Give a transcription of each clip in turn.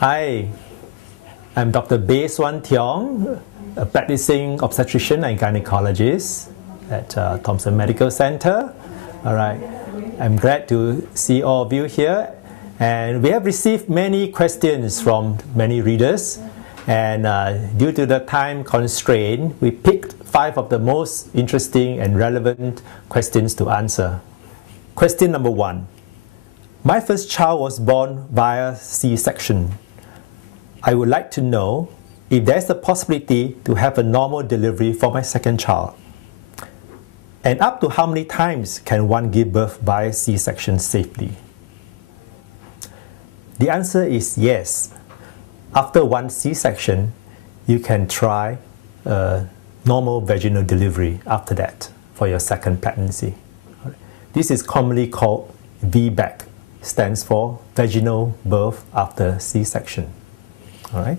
Hi, I'm Dr. Beh Csection, a practicing obstetrician and gynecologist at Thomson Medical Center. All right, I'm glad to see all of you here. And we have received many questions from many readers. And due to the time constraint, we picked 5 of the most interesting and relevant questions to answer. Question number 1. My first child was born via C-section. I would like to know if there's a possibility to have a normal delivery for my second child. And up to how many times can one give birth via C-section safely? The answer is yes. After one C-section, you can try a normal vaginal delivery after that for your second pregnancy. This is commonly called VBAC, stands for vaginal birth after C-section. All right.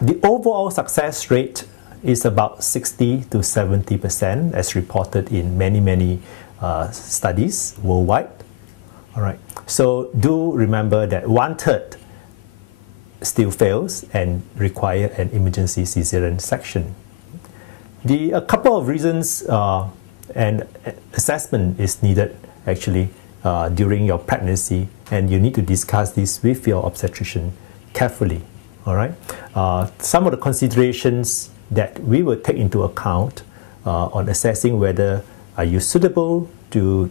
The overall success rate is about 60 to 70%, as reported in many studies worldwide. All right. So do remember that 1/3 still fails and require an emergency cesarean section. A couple of reasons and assessment is needed actually during your pregnancy, and you need to discuss this with your obstetrician carefully. All right. Some of the considerations that we will take into account on assessing whether are you suitable to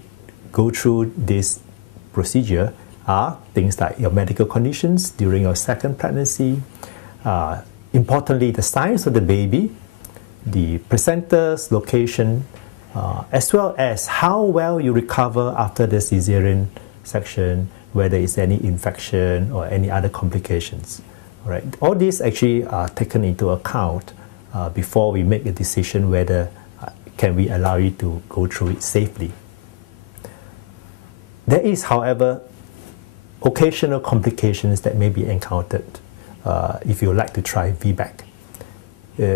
go through this procedure are things like your medical conditions during your second pregnancy, importantly the size of the baby, the placenta's location, as well as how well you recover after the cesarean section, whether it's any infection or any other complications. All right. All these actually are taken into account before we make a decision whether can we allow you to go through it safely. There is, however, occasional complications that may be encountered if you would like to try VBAC.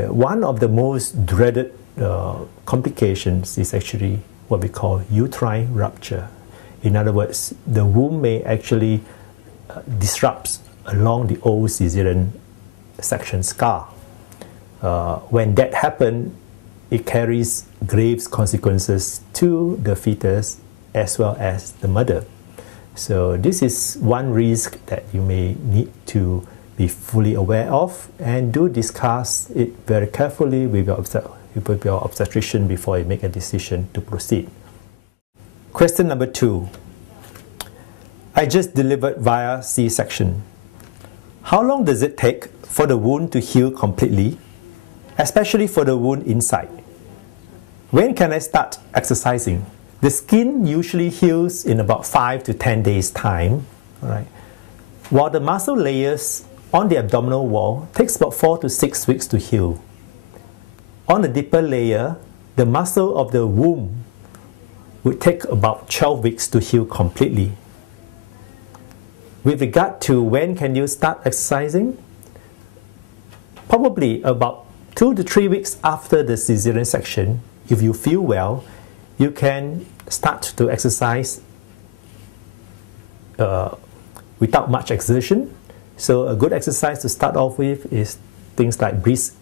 One of the most dreaded complications is actually what we call uterine rupture. In other words, the womb may actually disrupt along the old cesarean section scar. When that happens, it carries grave consequences to the fetus as well as the mother. So this is one risk that you may need to be fully aware of, and do discuss it very carefully with your obstetrician before you make a decision to proceed. Question number 2. I just delivered via C-section. How long does it take for the wound to heal completely, especially for the wound inside? When can I start exercising? The skin usually heals in about 5 to 10 days' time, all right? While the muscle layers on the abdominal wall takes about 4 to 6 weeks to heal. On the deeper layer, the muscle of the womb would take about 12 weeks to heal completely. With regard to when can you start exercising, probably about 2 to 3 weeks after the cesarean section, if you feel well, you can start to exercise without much exertion. So a good exercise to start off with is things like brisk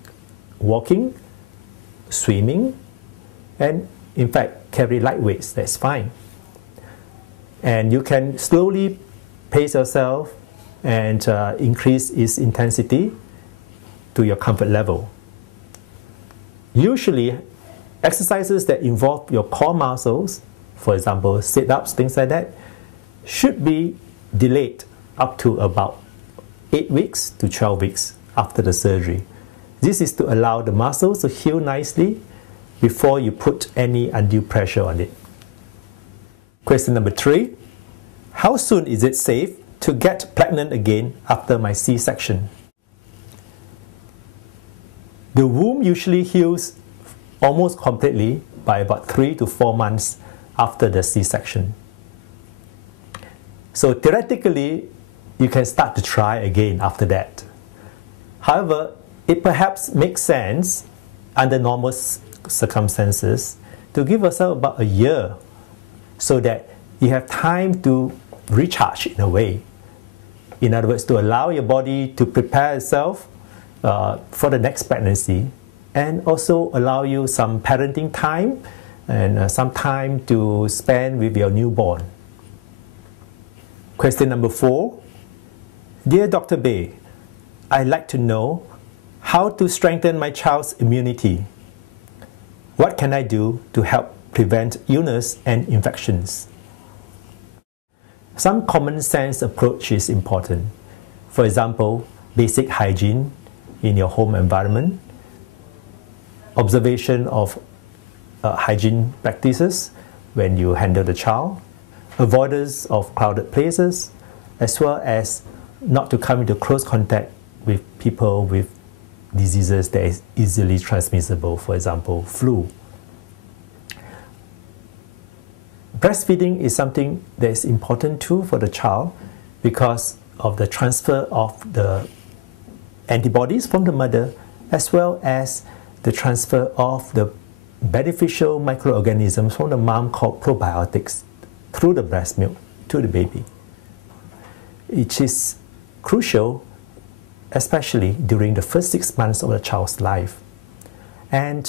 walking, swimming, and in fact carry light weights, that's fine. And you can slowly pace yourself and increase its intensity to your comfort level. Usually, exercises that involve your core muscles, for example sit-ups, things like that, should be delayed up to about 8 weeks to 12 weeks after the surgery. This is to allow the muscles to heal nicely before you put any undue pressure on it. Question number 3. How soon is it safe to get pregnant again after my C-section? The womb usually heals almost completely by about 3 to 4 months after the C-section. So theoretically, you can start to try again after that. However, it perhaps makes sense under normal circumstances to give yourself about a year so that you have time to recharge in a way In other words, to allow your body to prepare itself for the next pregnancy, and also allow you some parenting time and some time to spend with your newborn. Question number 4. Dear Dr. Beh, I'd like to know how to strengthen my child's immunity. What can I do to help prevent illness and infections? Some common sense approach is important. For example, basic hygiene in your home environment, observation of hygiene practices when you handle the child, avoidance of crowded places, as well as not to come into close contact with people with diseases that is easily transmissible, for example, flu. Breastfeeding is something that is important too for the child because of the transfer of the antibodies from the mother, as well as the transfer of the beneficial microorganisms from the mom called probiotics through the breast milk to the baby. It is crucial, especially during the first 6 months of the child's life. And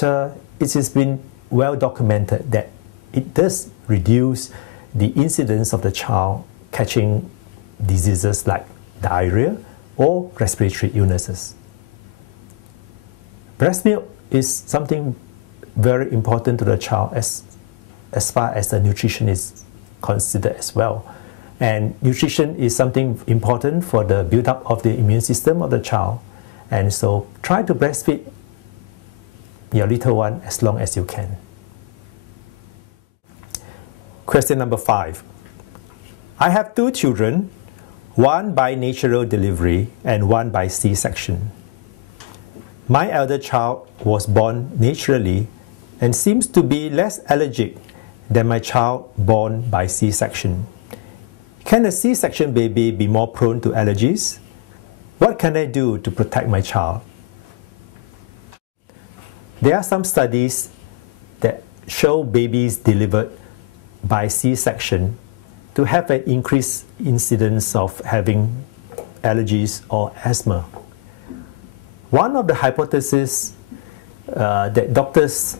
it has been well documented that it does reduce the incidence of the child catching diseases like diarrhea or respiratory illnesses. Breast milk is something very important to the child as far as the nutrition is considered as well. And nutrition is something important for the build-up of the immune system of the child. And so try to breastfeed your little one as long as you can. Question number 5. I have 2 children, one by natural delivery and one by C-section. My elder child was born naturally and seems to be less allergic than my child born by C-section. Can a C-section baby be more prone to allergies? What can I do to protect my child? There are some studies that show babies delivered by C-section to have an increased incidence of having allergies or asthma. One of the hypotheses that doctors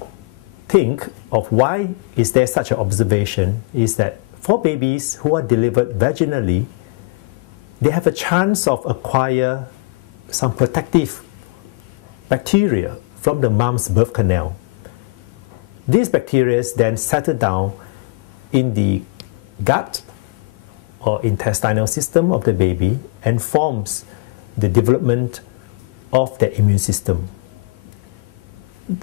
think of why is there such an observation is that for babies who are delivered vaginally, they have a chance of acquire some protective bacteria from the mom's birth canal. These bacteria then settle down in the gut or intestinal system of the baby and forms the development of the immune system.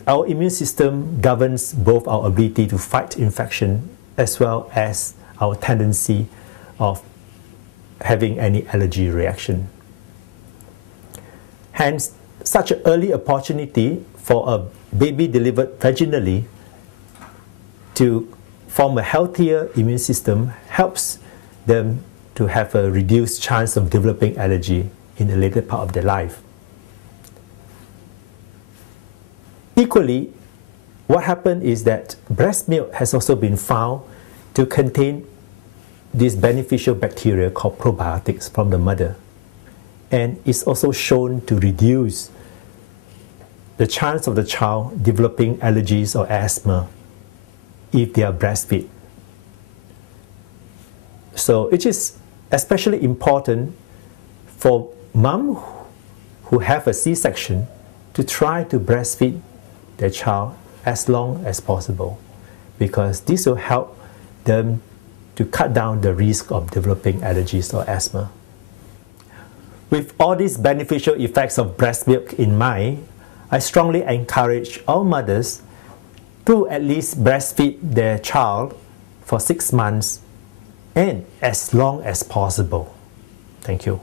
Our immune system governs both our ability to fight infection as well as our tendency of having any allergy reaction. Hence, such an early opportunity for a baby delivered vaginally to form a healthier immune system helps them to have a reduced chance of developing allergy in the later part of their life. Equally, what happened is that breast milk has also been found to contain this beneficial bacteria called probiotics from the mother, and it's also shown to reduce the chance of the child developing allergies or asthma if they are breastfed. So it is especially important for mom who have a C-section to try to breastfeed their child as long as possible, because this will help them to cut down the risk of developing allergies or asthma. With all these beneficial effects of breast milk in mind, I strongly encourage all mothers to at least breastfeed their child for 6 months and as long as possible. Thank you.